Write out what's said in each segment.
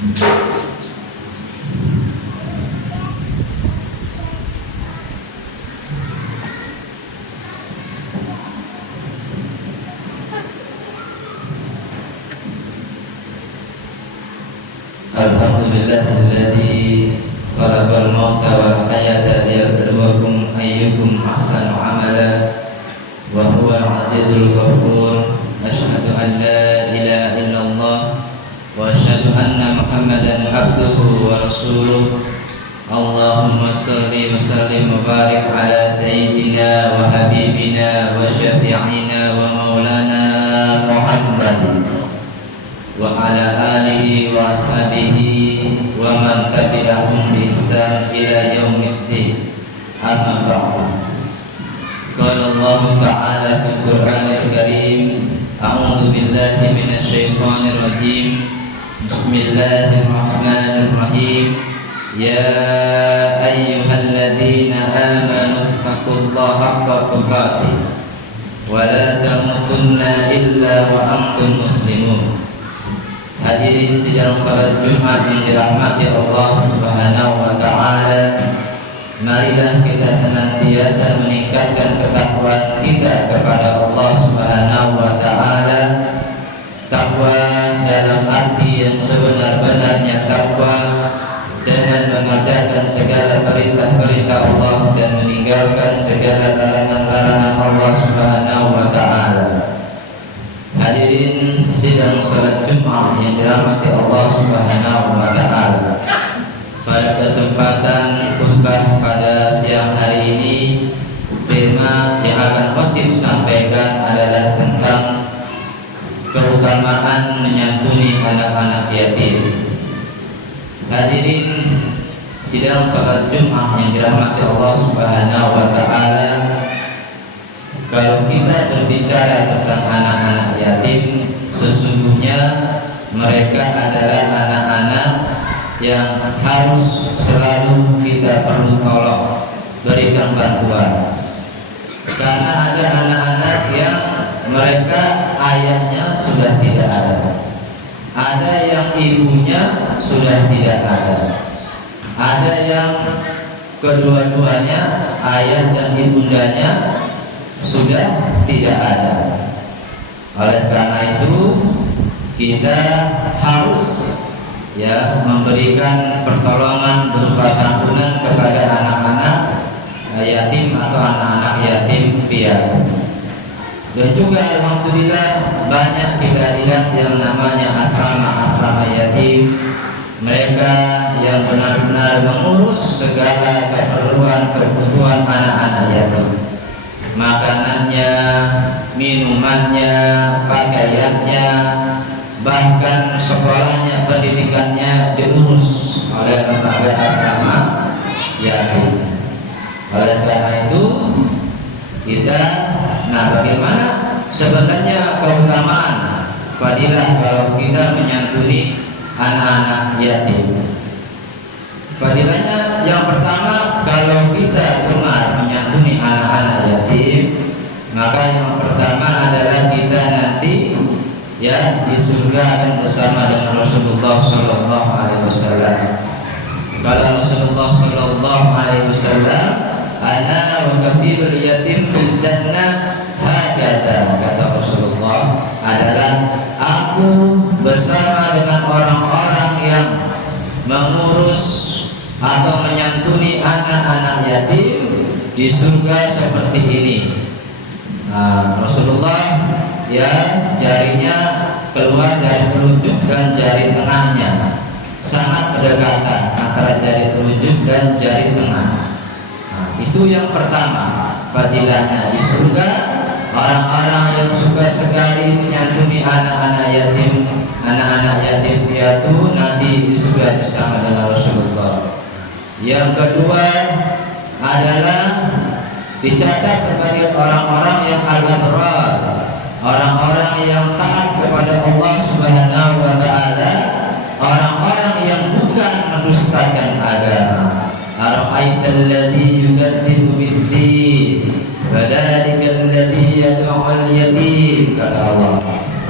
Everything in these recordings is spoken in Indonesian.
Alhamdulillahilladzi khalaqal mauta wal hayata liyabluwakum ayyukum ahsanu amala wa huwal azizul ghafur. Asyhadu an la ilaha illallah wa asyhadu anna Muhammadan abduhu wa rasuluh. Allahumma salli wa sallim wa barik ala sayyidina wa habibina wa syafi'ina wa maulana Muhammadin wa ala alihi wa ashabihi wa man tabi'ahum bi ihsan ila yaumiddin. Amma ba'du. Qala Allah ta'ala fil Qur'anil Karim, a'udzu billahi minasy syaithanir rajim. Bismillahirrahmanirrahim. Ya ayyuhalladzina amanu taqullaha haqqa tuqatih wa la tamutunna illa wa antum muslimun. Hadirin sidang salat Jumat yang dirahmati Allah Subhanahu wa taala, marilah kita senantiasa meningkatkan ketakwaan kita kepada Allah Subhanahu wa taala. Takwa dalam arti yang sebenar-benarnya takwa, dengan mengerjakan segala perintah-perintah Allah dan meninggalkan segala larangan-larangan Allah Subhanahu wa taala. Hadirin sidang salat Jumat yang dirahmati Allah Subhanahu wa taala. Pada kesempatan khutbah pada siang hari ini, tema yang akan khotib sampaikan adalah tentang keutamaan menyantuni anak-anak yatim. Hadirin sidang salat Jumat yang dirahmati Allah Subhanahu wa taala, kalau kita berbicara tentang anak-anak yatim, sesungguhnya mereka adalah anak-anak yang harus selalu kita perlu tolong, berikan bantuan. Karena ada anak-anak yang mereka ayahnya sudah tidak ada, ada yang ibunya sudah tidak ada, ada yang kedua-duanya ayah dan ibundanya sudah tidak ada. Oleh karena itu kita harus memberikan pertolongan berupa santunan kepada anak-anak yatim atau anak-anak yatim piatu. Dan juga alhamdulillah banyak kita lihat yang namanya asrama-asrama yatim. Mereka yang benar-benar mengurus segala keperluan kebutuhan anak-anak yatim, makanannya, minumannya, pakaiannya, bahkan sekolahnya, pendidikannya diurus oleh lembaga asrama yatim. Oleh karena itu bagaimana sebenarnya keutamaan fadilah kalau kita menyantuni anak-anak yatim? Fadilahnya yang pertama, kalau kita gemar menyantuni anak-anak yatim, maka yang pertama adalah kita nanti di surga akan bersama dengan Rasulullah Sallallahu Alaihi Wasallam. Kalau Rasulullah Sallallahu Alaihi Wasallam, ana wa kafirul yatim fil jannah hakata, kata Rasulullah, adalah aku bersama dengan orang-orang yang mengurus atau menyantuni anak-anak yatim di surga seperti ini. Rasulullah jarinya keluar dari telunjuk dan jari tengahnya, sangat berdekatan antara jari telunjuk dan jari tengah. Itu yang pertama fadilahnya di surga. Orang-orang yang suka sekali menyantuni anak-anak yatim piatu nanti di surga bersama dengan Rasulullah. Yang kedua adalah dicatat sebagai orang-orang yang al-abrar, orang-orang yang taat kepada Allah Subhanahu wa taala, orang-orang yang bukan mendustakan agama. Ara'aital ladzi yukadzibu bid-din wa dzalikal ladzi yad'ul yatim, kata Allah.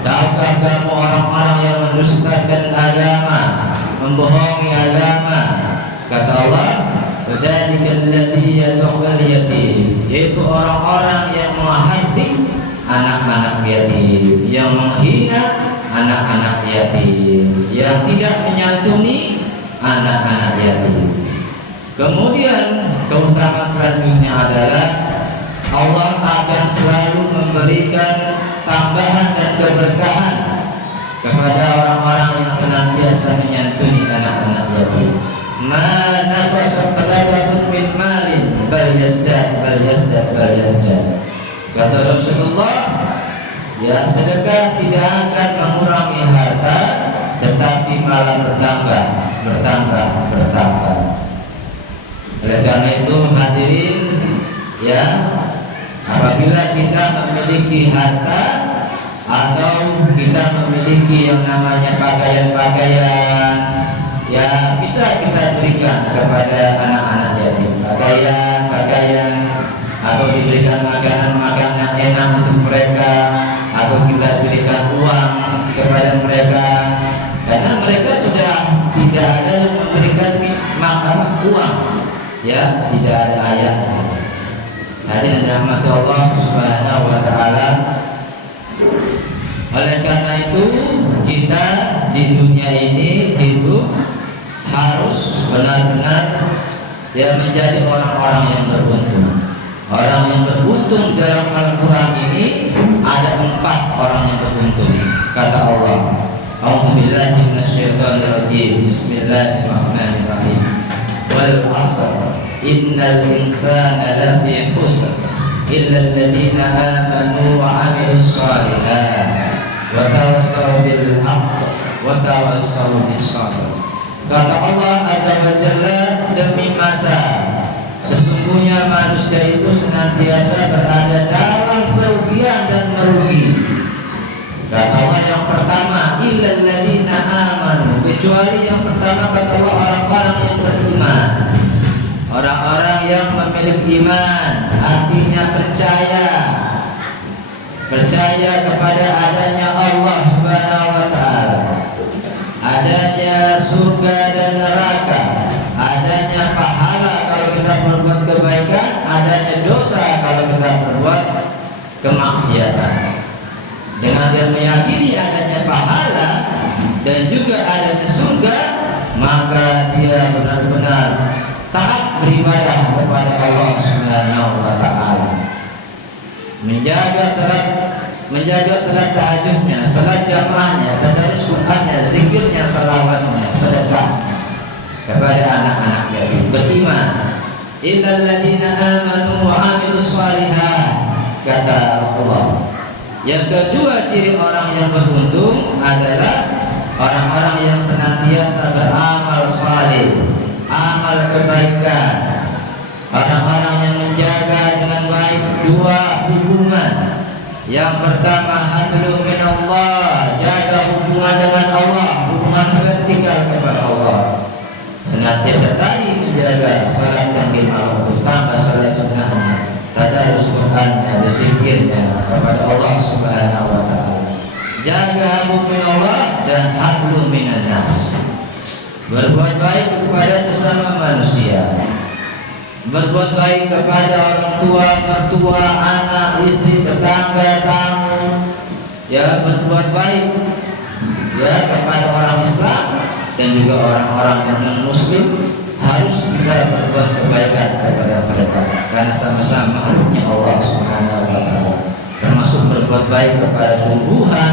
Tahukah kamu orang-orang yang mendustakan agama, membohongi agama. Kata Allah, "Wadzalika alladzi yad'ul yatim," yaitu orang-orang yang menghardik anak-anak yatim, yang menghina anak-anak yatim, yang tidak menyantuni anak-anak yatim. Kemudian keutamaan selanjutnya adalah Allah akan selalu memberikan tambahan dan keberkahan kepada orang-orang yang senantiasa menyantuni anak-anak yatim. Ma naqasat sadaqatun min malin bal yazdad kata Rasulullah, ya sedekah tidak akan mengurangi harta, tetapi malah bertambah. Oleh karena itu hadirin, ya, apabila kita memiliki harta atau kita memiliki yang namanya pakaian-pakaian, ya bisa kita berikan kepada anak-anak yatim, pakaian atau diberikan makanan enak untuk mereka, atau kita berikan uang kepada mereka, karena mereka sudah tidak ada yang memberikan uang, ya, tidak ada ayahnya. Hadirin rahmat Allah Subhanahu wa taala. Oleh karena itu kita di dunia ini hidup harus benar-benar ya menjadi orang-orang yang beruntung. Orang yang beruntung di dalam Al-Quran ini ada 4 orang yang beruntung. Kata Allah, A'udzubillahi minasyaitonirrajim. Bismillahirrahmanirrahim. Wal 'asr innal insana lafi khusr illa alladziina aamanu wa 'amilus shalihaat wa tawassaw bil haqq wa tawassaw bis sabr. Kata Allah Azza wa Jalla, demi masa sesungguhnya manusia itu senantiasa berada dalam kerugian dan merugi. Kata Allah yang pertama, illal ladzina amanu, kecuali yang pertama kata Allah orang-orang yang beriman. Orang-orang yang memiliki iman, artinya percaya kepada adanya Allah Subhanahu wa taala, adanya surga dan neraka, adanya pahala kalau kita berbuat kebaikan, adanya dosa kalau kita berbuat kemaksiatan. Dengan dia meyakini adanya pahala dan juga adanya surga, maka dia benar-benar taat beribadah kepada Allah Subhanahu wa taala. Menjaga salat tahajudnya, salat jamaahnya, tadarus Qur'annya, zikirnya, salawatnya, sedekahnya kepada anak-anak yatim, beriman. Innal ladzina amanu wa 'amilus shalihat, kata Allah. Yang kedua ciri orang yang beruntung adalah orang-orang yang senantiasa beramal saleh, amal kebaikan. Orang-orang yang menjaga dengan baik 2 hubungan. Yang pertama, hablum minallah, jaga hubungan dengan Allah, hubungan vertikal kepada Allah. Senantiasa tadi menjaga salat yang 5 waktu, tambah salat sunnahnya, tadarus Qur'annya, berzikirnya kepada Allah Subhanahu wa taala. Jaga hablum minallah dan hablum minannas. Berbuat baik kepada sesama manusia. Berbuat baik kepada orang tua, mertua, anak, istri, tetangga, tamu. Ya, berbuat baik ya kepada orang Islam dan juga orang-orang yang non-muslim, harus kita berbuat kebaikan kepada mereka karena sama-sama makhluknya Allah Subhanahu wa taala. Termasuk berbuat baik kepada tumbuhan,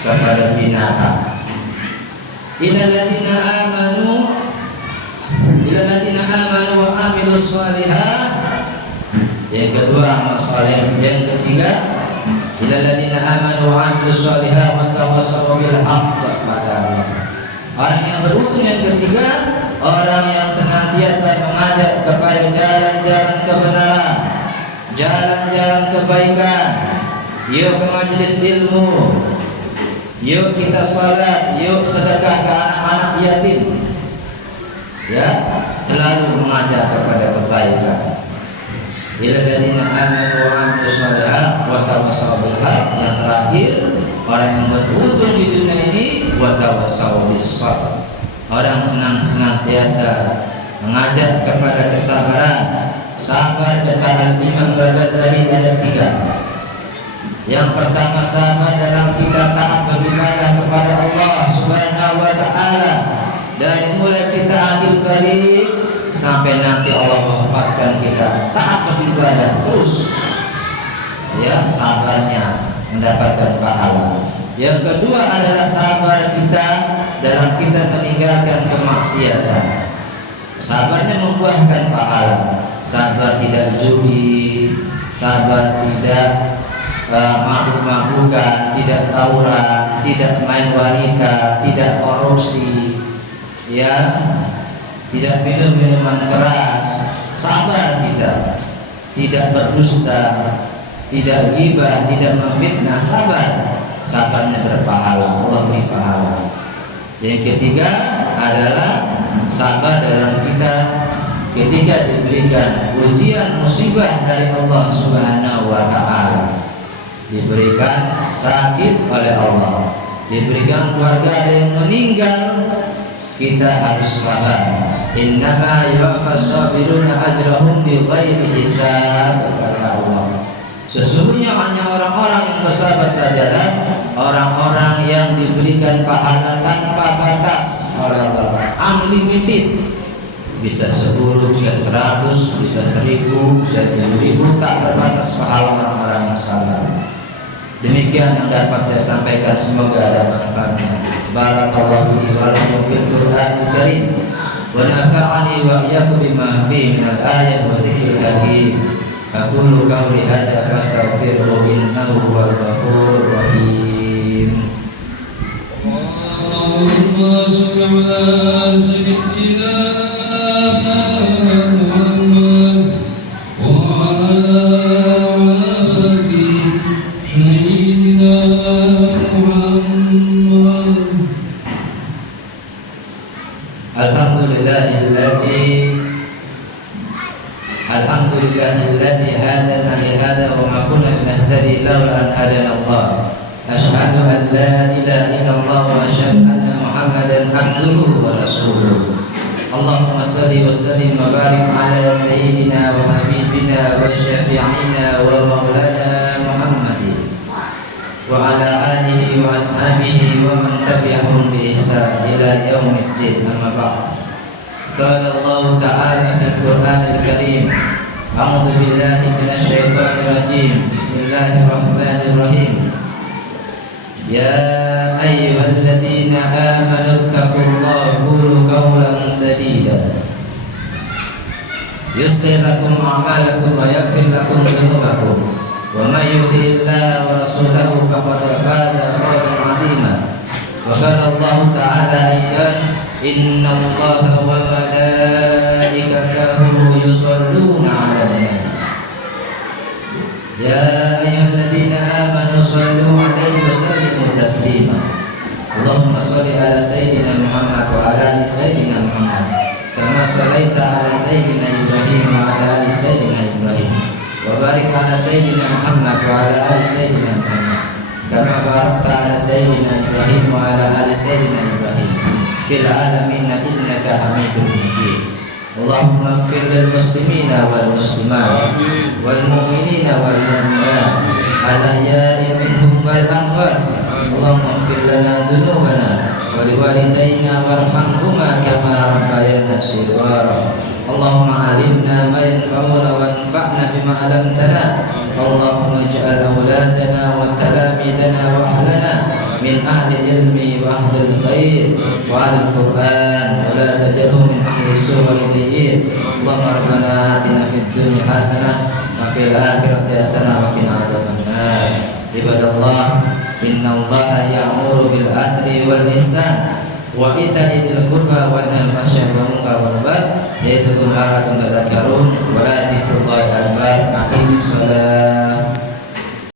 kepada binatang. Illal ladzina amanu wa 'amilus shalihat. Yang kedua amal saleh. Yang ketiga, illal ladzina amanu wa 'amilus shalihat wa tawassaw bil haqq. Orang yang beruntung yang ketiga, orang yang senantiasa mengajak kepada jalan-jalan kebenaran, jalan-jalan kebaikan. Yuk ke majelis ilmu, yuk kita salat, yuk sedekah ke anak-anak yatim. Ya, selalu mengajak kepada kebaikan. Illal ladzina amanu wa 'amilus shalihat wa tawassaw bil haqq. Yang terakhir, orang yang beruntung di dunia ini wa tawassaw bis sabr, orang senantiasa mengajak kepada kesabaran. Sabar kata Imam Al-Ghazali ada 3. Yang pertama, sabar dalam kita taat beribadah kepada Allah Subhanahu wa taala. Dari mulai kita akil balik sampai nanti Allah wafatkan kita taat beribadah terus. Ya, sabarnya mendapatkan pahala. Yang kedua adalah sabar kita dalam kita meninggalkan kemaksiatan. Sabarnya membuahkan pahala. Sabar tidak judi, sabar tidak mabuk-mabukan, tidak tawuran, tidak main wanita, tidak korupsi, ya, tidak minum minuman keras. Sabar kita, tidak berdusta, tidak ghibah, tidak memfitnah. Sabarnya berpahala, Allah beri pahala. Yang ketiga adalah sabar dalam kita ketika diberikan ujian musibah dari Allah Subhanahu wa taala. Diberikan sakit oleh Allah, diberikan keluarga yang meninggal, kita harus sabar. Innama yuwaffas sabiruna ajrahum bighairi hisab, kata Allah. Sesungguhnya hanya orang-orang yang bersabar sajalah orang-orang yang diberikan pahala tanpa batas oleh Allah, unlimited. Bisa 10, bisa 100, bisa 1000, bisa 7000, tak terbatas pahala orang-orang yang sabar. Demikian yang dapat saya sampaikan, semoga ada manfaatnya. Barakallahu li wa lakum fil Qur'anil Karim wa nafa'ani wa iyyakum bima fihi minal ayati wa dzikril hakim. Aqulu qawli hadza fastaghfiruhu innahu huwal ghafurur rahim. Allahumma shalli ala sayyidina Alhamdulillahilladzi hadana li hadza wa ma kunna linahtadi laula an hadana Allah. Asyhadu an la ilaha illallah wa asyhadu anna Muhammadan abduhu wa rasuluh. Allahumma shalli wa sallim wa barik ala sayyidina wa habibina wa syafi'ina wa maulana Muhammadin wa ala alihi wa ashabihi wa man tabi'ahum bi ihsan ila yaumiddin. Amma ba'd. Qala Allah ta'ala fil Qur'anil Karim. A'udzu billahi minasyaitonir rajim. Bismillahirrahmanirrahim. Ya ayyuhalladzina amanu taqullaha qulu qawlan sadida yuslih lakum a'malakum wa yaghfir lakum dhunubakum wa may yuti'illaha wa rasulahu faqad faza fawzan 'azima. Wa qala Allah ta'ala aidan innallaha wa malaikatahu yusholluna 'alan nabi. Ya ayyuhalladzina amanu shallu 'alaihi wa sallimu taslima. Allahumma shalli ala sayyidina Muhammad wa ala ali sayyidina Muhammad kama shallaita ala sayyidina Ibrahim wa ala ali sayyidina Ibrahim wa barik ala sayyidina Muhammad wa ala ali sayyidina Muhammad kama barakta ala sayyidina Ibrahim wa ala ali sayyidina Ibrahim fil alamin innaka Hamidum Majid. Allahumma ighfir lil muslimina wal muslimat wal mu'minina wal mu'minat al ahya'i minhum wal amwat. Allahumma ighfir lana dhunubana wa liwalidayna warhamhuma kama rabbayana shighara. Allahumma alimna ma yanfa'una wanfa'na bima 'allamtana. Allahumma ij'al awladana wa talamidana wa ahlana min ahli ilmi wa ahli khair wa ahli Qur'an wa la taj'alhum min ahli su'il diyyin. Allahumma rabbana atina fid dunya hasanah wa fil akhirati hasanah wa qina adzabannar. Ibadallah, innallaha ya'muru bil adli wal ihsan wa ita'i dzil qurba wa yanha 'anil fahsya'i wal munkari wal baghi ya'idukum la'allakum tadhakkarun wa la dzikrullahi akbar. Aqimis shalah.